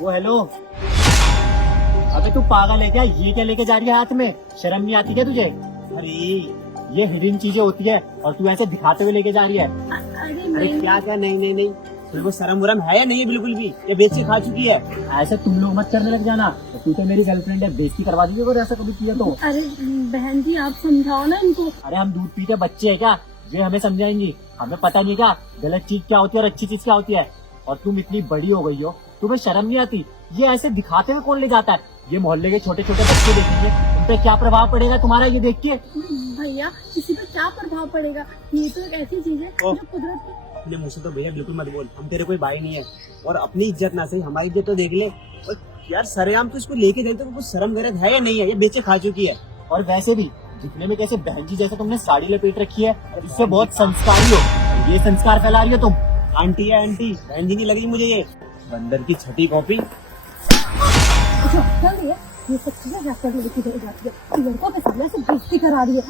वो हेलो। अबे तू पागल है क्या? ये क्या लेके जा रही है हाथ में? शर्म नहीं आती क्या तुझे? अरे ये हिडन चीजें होती है और तू ऐसे दिखाते हुए लेके जा रही है। अरे क्या क्या? नहीं नहीं नहीं, तेरे को शर्म वरम है या नहीं है बिल्कुल भी? ये बेइज्जती खा चुकी है। ऐसे तुम लोग मत करने लग जाना। तू तो मेरी गर्लफ्रेंड है, बेइज्जती करवा दीजिए अगर ऐसा कभी किया तो। अरे बहन जी आप समझाओ ना इनको। अरे हम दूध पीते बच्चे है क्या? वे हमें समझाएंगी? हमें पता नहीं क्या गलत चीज क्या होती है और अच्छी चीज क्या होती है। और तुम इतनी बड़ी हो गई हो, तुम्हें शर्म नहीं आती? ये ऐसे दिखाते हुए कौन ले जाता है? ये मोहल्ले के छोटे छोटे बच्चे देखेंगे, उन पे क्या प्रभाव पड़ेगा तुम्हारा ये देख के? भैया किसी पर क्या प्रभाव पड़ेगा? ये तो एक ऐसी चीज है जो कुदरत की। अपने मुँह से तो भैया बिल्कुल मत बोल, हम तेरे कोई भाई नहीं है। और अपनी इज्जत ना सही, हमारी इज्जत तो देख ले। और यार सरेआम तो इसको लेके जाए तो कुछ शर्म गरज है या नहीं है? ये बेचे खा चुकी है। और वैसे भी दिखने में कैसे बहन जी जैसे तुमने साड़ी लपेट रखी है, इससे बहुत संस्कारी हो। ये संस्कार फैला रही हो तुम। आंटी है आंटी, बहन जी नहीं लगी मुझे ये। बंदर की छठी कॉपी। जल्दी है ये सब चीजें रैपर में लिखी जाती है। लड़कों के सामने से बेइज्जती करा रही है।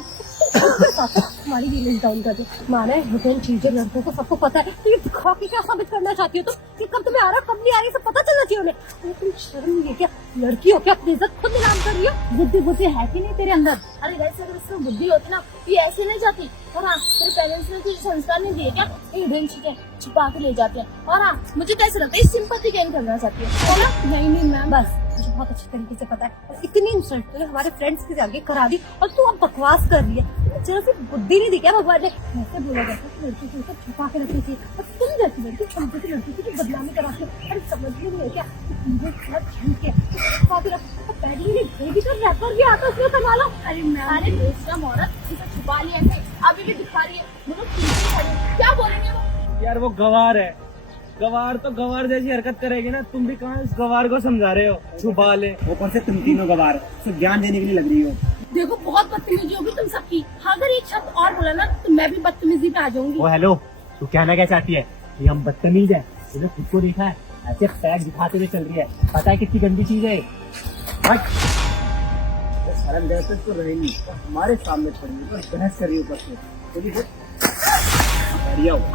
हमारी फीलिंग्स डाउन कर दो। माना है हिडन चीजें लड़कों को सबको पता है। ये दिखा के क्या साबित करना चाहती हो तुम? कि कब तुम्हें आ रहा कब नहीं आ रही सब पता चलना चाहिए उन्हें। अरे तुम शर्म नहीं है क्या? लड़की हो क्या? अपनी इज्जत खुद नीलाम कर रही हो? बुद्धि बुद्धि है कि नहीं तेरे अंदर? अरे वैसे अगर इसमें बुद्धि होती ना ये ऐसे नहीं जाती। और हाँ तेरे पेरेंट्स ने तुझे संस्कार नहीं दिए क्या? ये हिडन चीजें छुपा के ले जाते हैं। और हाँ मुझे तो ऐसा लगता है सिंपैथी गेन करना चाहती है ना? नहीं नहीं मैम बस मुझे बहुत अच्छे तरीके से पता है। और इतनी इंसल्ट तूने हमारे फ्रेंड्स के आगे करा दी और तू अब बकवास कर रही है। जरा सी बुद्धि नहीं दी क्या भगवान ने? ऐसे बोला जाता है लड़की को सब छुपा के रखनी चाहिए। और तुम जैसी लड़की समझे की लड़की की बदनामी कराती है। अरे समझ में नहीं है क्या? मुझे सब झूठ है छुपा के रख। पहले नहीं घर भी तो रैपर भी आता उसमें संभालो। अरे अरे बेशरम औरत इसे छुपा लिया ऐसे अभी भी दिखा रही है। मतलब क्या बोलेंगे वो? यार वो गवार है, गवार तो गवार जैसी हरकत करेगी ना। तुम भी कहाँ इस गवार को समझा रहे हो? छुपा ले। ऊपर से तुम तीनों गवार सिर्फ ज्ञान देने के लिए लग रही हो। देखो बहुत बदतमीजी होगी तुम सबकी। अगर एक शब्द और बोला ना तो मैं भी बदतमीजी पे आ जाऊंगी। वो हेलो, तू कहना क्या चाहती है कि हम बदतमीज है? तूने खुद को देखा है ऐसे पैक दिखाते हुए चल रही है? पता है कितनी गंदी चीज है? शर्म जैसे तो रहेगी हमारे सामने खड़ी है तो बहस कर रही है ऊपर से।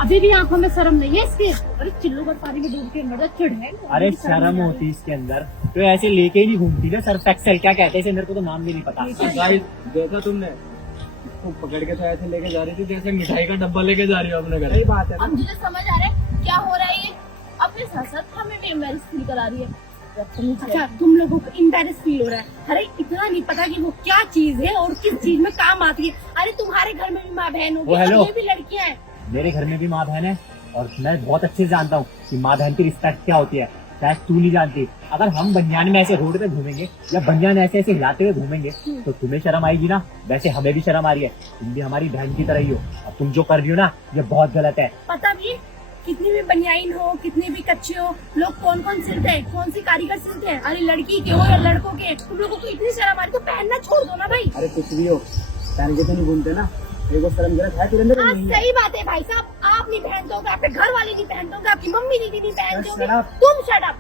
अभी भी आंखों में शर्म नहीं है इसके? अरे चिल्लू का पानी में डूब के मदद चिढ़ है। अरे शर्म होती इसके अंदर तो ऐसे लेके ही नहीं घूमती ना। सर्फ एक्सेल क्या कहते हैं इसे? मेरे को तो नाम भी नहीं पता। गाइस देखा तुमने? इसको पकड़ के तो ऐसे लेके जा रही थी जैसे मिठाई का डब्बा लेके जा रही हो अपने घर। सही बात है। अब मुझे समझ आ रहा है क्या हो रहा है। ये अपने साथ साथ हमें भी एम्बैरेस फील करा रही है। अच्छा तुम लोगों को इम्बेरस फील हो रहा है? अरे इतना नहीं पता कि वो क्या चीज है और किस चीज में काम आती है। अरे तुम्हारे घर में भी माँ बहन होगी वो हेलो। और ये भी लड़कियां हैं। मेरे घर में भी माँ बहन है और मैं बहुत अच्छे से जानता हूँ कि माँ बहन की रिस्पेक्ट क्या होती है। शायद तू नहीं जानती। अगर हम बनियान में ऐसे रोड पे घूमेंगे या बनियान ऐसे ऐसे हिलाते हुए घूमेंगे तो तुम्हें शर्म आएगी ना? वैसे हमें भी शर्म आ रही है। तुम भी हमारी बहन की तरह ही हो। अब तुम जो कर रही हो ना ये बहुत गलत है। पता भी है, कितनी भी बनियाइन हो कितनी भी कच्ची हो लोग कौन कौन सिलते हैं, कौन सी कारीगर सिलते हैं। अरे लड़की के हो या लड़कों के, तुम लोगों को इतनी शर्म आ रही तो पहनना छोड़ दो ना भाई। अरे कुछ भी हो पहन के तो नहीं घूमते ना। देखो शर्म गलत है तेरे अंदर हाँ नहीं है? सही बात है भाई साहब। आप नहीं पहनते होगे, आपके घर वाले नहीं पहनते होगे, आपकी मम्मी दीदी नहीं पहनते होगे। Shut up. तुम शट अप।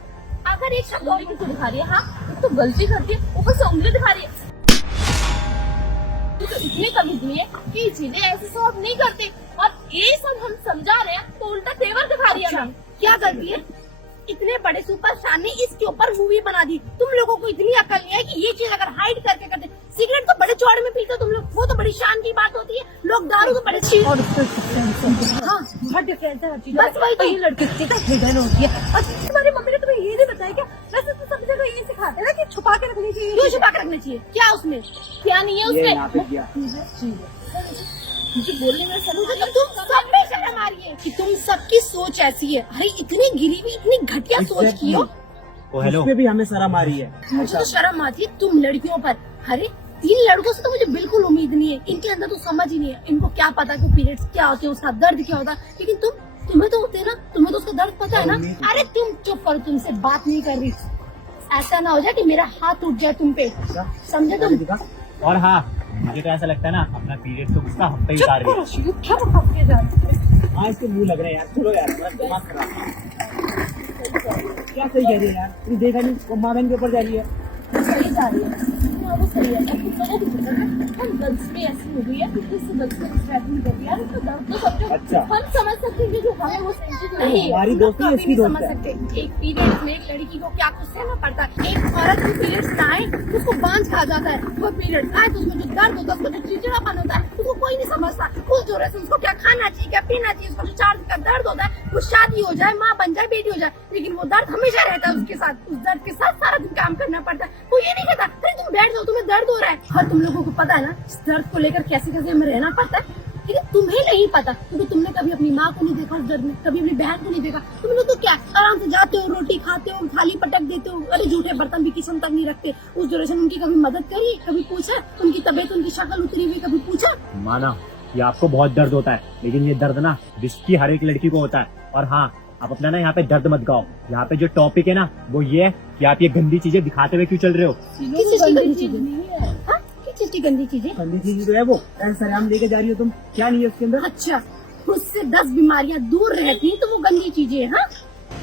अगर एक शब्द और किसी दिखा रही है हाँ तो गलती करती है ऊपर से उंगली दिखा रही है। तो इतनी कमी हुई है कि ये चीजें ऐसे सब नहीं करते। और ये सब हम समझा रहे हैं तो उल्टा तेवर दिखा रही है। अच्छा, क्या करती है? इतने बड़े सुपरस्टार ने इसके ऊपर मूवी बना दी। तुम लोगों को इतनी अकल नहीं है कि ये चीज अगर हाइड करके करते। सिगरेट तो बड़े चौड़े में पीते हो तुम लोग, वो तो बड़ी शान की बात होती है। लोग दारू तो बड़े चीज। हाँ बहुत डिफरेंस है हर चीज। बस वही तो ये लड़की की हिडन होती है। और तुम्हारी मम्मी ने तुम्हें ये नहीं बताया क्या? वैसे तो सब जगह ये सिखाते हैं ना कि छुपा के रखनी चाहिए। क्यों छुपा के रखनी चाहिए? क्या उसमें क्या नहीं है ये यहाँ पे उसमें? किया। मुझे बोलने में समझ तो तुम सब में शर्म आ रही है कि तुम सबकी सोच ऐसी है। अरे इतनी गिरी हुई इतनी घटिया सोच की हो। वो हेलो, इसमें भी हमें शर्म आ रही है। मुझे तो शर्म आती है तुम लड़कियों पर। अरे 3 लड़कों से तो मुझे बिल्कुल उम्मीद नहीं है। इनके अंदर तो समझ ही नहीं है। इनको क्या पता कि पीरियड्स क्या होते हैं, उसका दर्द क्या होता है। लेकिन तुम्हें तो होते है ना, तुम्हें तो उसका दर्द पता है ना। अरे तुम चुप करो, तुमसे बात नहीं कर रही। ऐसा ना हो जाए कि मेरा हाथ टूट जाए तुम पे, समझे तुम? और हाँ मुझे तो ऐसा लगता है ना अपना पीरियड तो उसका हम पे ही चुप उतार करो शिव, क्या बकवास जा रही है? हाँ इसके मुंह लग रहे हैं यार। चलो यार मेरा दिमाग खराब है। क्या सही कह रही है यार? तूने देखा नहीं वो माँ बहन के ऊपर जा रही है। सही जा रही है। वो सही है, सब कुछ लोगों की जरूरत है। हम गर्ल्स भी ऐसी हो गई है कि इससे गर्ल्स को डिस्ट्रैक्ट नहीं करती यार, उसका दर्द तो समझो। अच्छा। हम समझ सकते हैं कि जो हमें वो सेंसिटिव नहीं, हमारी हम लोग दोस्ती कभी इसकी नहीं दोस्त समझ है। सकते। एक पीरियड में एक लड़की को क्या कुछ सहना पड़ता है। एक औरत को पीरियड्स ना आए तो उसको बांझ कहा जाता है, वो पीरियड्स आए तो उसमें जो दर्द होता है, उसको जो चिड़चिड़ापन होता है, उसको कोई नहीं समझता। उस जोर से उसको क्या खाना चाहिए, क्या पीना चाहिए, उसको जो 4 दिन का दर्द होता है, वो शादी हो जाए, माँ बन जाए, बेटी हो जाए, लेकिन वो दर्द हमेशा रहता है उसके साथ। उस दर्द के साथ सारा दिन काम करना पड़ता है। वो ये नहीं कहता अरे तुम बैठ जाओ, तुम्हें दर्द हो रहा है। और तुम लोगों को पता है ना, इस दर्द को लेकर कैसे कैसे हमें रहना पड़ता है, लेकिन तुम्हें नहीं पता, क्योंकि तुमने कभी अपनी माँ को नहीं देखा उस दर्द में, कभी अपनी बहन को नहीं देखा। तुम लोग तो क्या आराम से जाते हो, रोटी खाते हो, थाली पटक देते हो, अरे झूठे बर्तन भी किचन तक नहीं रखते। उस ड्यूरेशन उनकी कभी मदद करी, कभी पूछा, उनकी तबीयत, उनकी शक्ल उतरी हुई कभी पूछा? माना कि आपको बहुत दर्द होता है, लेकिन ये दर्द ना विश्व की हर एक लड़की को होता है। और हाँ, आप अपना ना यहाँ पे दर्द मत गाओ। यहाँ पे जो टॉपिक है ना वो ये है कि आप ये गंदी चीजें दिखाते हुए क्यों चल रहे हो। किस चीज की गंदी चीजें? हाँ, किस चीज की गंदी चीजें? गंदी चीज तो है वो सरेआम लेके जा रही हो तुम, क्या नहीं है उसके अंदर? अच्छा, उससे 10 बीमारियां दूर रहती तो वो गंदी चीजें हैं। हाँ,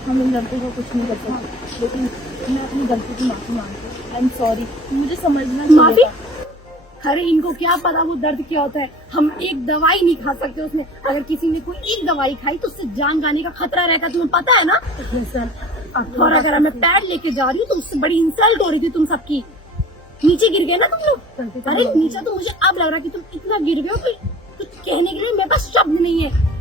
हम इन लड़कों को कुछ नहीं कर सकते, लेकिन मैं अपनी गलती की माफी मांगती हूँ। आई एम सॉरी, मुझे समझना माफी? चाहिए था। अरे इनको क्या पता वो दर्द क्या होता है। हम एक दवाई नहीं खा सकते उसमें, अगर किसी ने कोई एक दवाई खाई तो उससे जान जाने का खतरा रहता है, तुम्हें पता है ना। और अगर मैं पैड लेके जा रही हूँ तो उससे बड़ी इंसल्ट हो रही थी तुम सबकी। नीचे गिर गए ना तुम लोग। अरे नीचे तो मुझे अब लग रहा है कि तुम इतना गिर गए हो कि कुछ कहने के लिए मेरे पास शब्द नहीं है।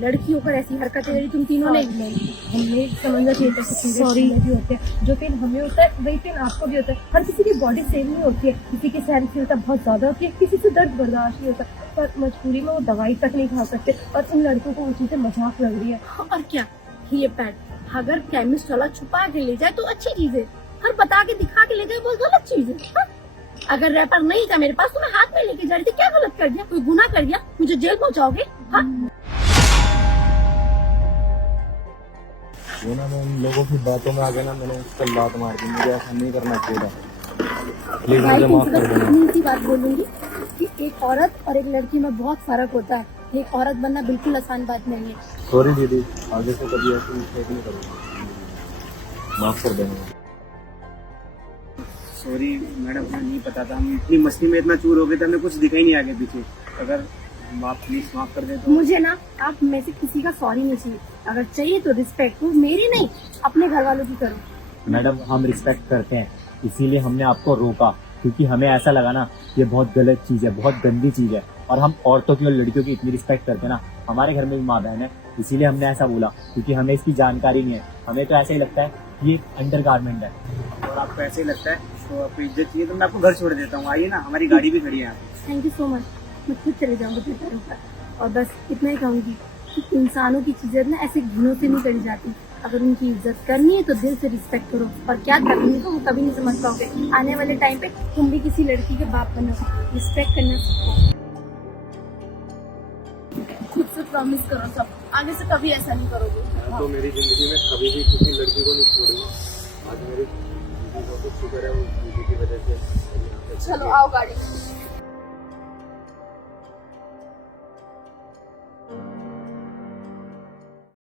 लड़की होकर ऐसी हरकतें करी तुम तीनों ने। हमने समझना चाहिए था कि Sorry। भी होते हैं, जो पेन हमें होता है वही पेन आपको भी होता है। हर किसी की बॉडी सेम नहीं होती है, किसी की सहनशीलता बहुत ज्यादा होती है, किसी से दर्द बर्दाश्त नहीं होता, पर मजबूरी में वो दवाई तक नहीं खा सकते। और इन लड़कों को वो चीजें मजाक लग रही है। और क्या, ये पैड अगर केमिस्ट वाला छुपा के ले जाए तो अच्छी चीज है, और बता के दिखा के ले जाए वो गलत चीज है। हाँ? अगर रैपर नहीं था मेरे पास तो मैं हाथ में लेके जा रही थी, क्या गलत कर दिया, कोई गुनाह कर दिया, मुझे जेल पहुंचाओगे? हाँ? वो ना मैं उन लोगों की बातों में आ गया ना, मैंने उस पर लात मार दी। मुझे ऐसा नहीं करना चाहिए था। प्लीज भाई मुझे माफ तुमसे कर बस देना। इतनी सी बात बोलूंगी कि एक औरत और एक लड़की में बहुत फर्क होता है। एक औरत बनना बिल्कुल आसान बात नहीं है। सॉरी दीदी, आगे से कभी ऐसी मिस्टेक नहीं करूँगा, माफ कर देना। सॉरी मैडम, हमें नहीं पता था, हम इतनी मस्ती में इतना चूर हो गए थे, हमें कुछ दिखा ही नहीं आगे पीछे। अगर आप प्लीज माफ कर दे तो। मुझे ना आप में से किसी का सॉरी नहीं चाहिए, अगर चाहिए तो रिस्पेक्ट को मेरी नहीं अपने घर वालों की करो। मैडम हम रिस्पेक्ट करते हैं, इसीलिए हमने आपको रोका, क्योंकि हमें ऐसा लगा ना ये बहुत गलत चीज है, बहुत गंदी चीज है। और हम औरतों की और लड़कियों की इतनी रिस्पेक्ट करते हैं ना, हमारे घर में भी माँ बहन है, इसीलिए हमने ऐसा बोला, क्योंकि हमें इसकी जानकारी नहीं है। हमें तो ऐसा ही लगता है कि ये अंडर गारमेंट है, और आपको ऐसे ही लगता है तो आपको इज्जत चाहिए तो मैं आपको घर छोड़ देता हूँ। आइए ना, हमारी गाड़ी भी खड़ी है यहाँ पे। Thank you so much. मैं खुद चले जाऊंगी अपने पैरों पर, और बस इतना ही कहूंगी कि इंसानों की चीजें ना ऐसे घुनों से नहीं करी जाती। अगर उनकी इज्जत करनी है तो दिल से रिस्पेक्ट करो, और क्या करनी है वो कभी नहीं समझ पाओगे। आने वाले टाइम पे तुम भी किसी लड़की के बाप बनना, रिस्पेक्ट करना सीखो। खुद से प्रॉमिस करो सब, आगे से कभी ऐसा नहीं करोगे। तो मेरी जिंदगी में कभी भी किसी लड़की को नहीं छोड़ूंगा। आज मेरी दीदी को कुछ शुक्र है, वो दीदी की वजह से। चलो आओ गाड़ी में।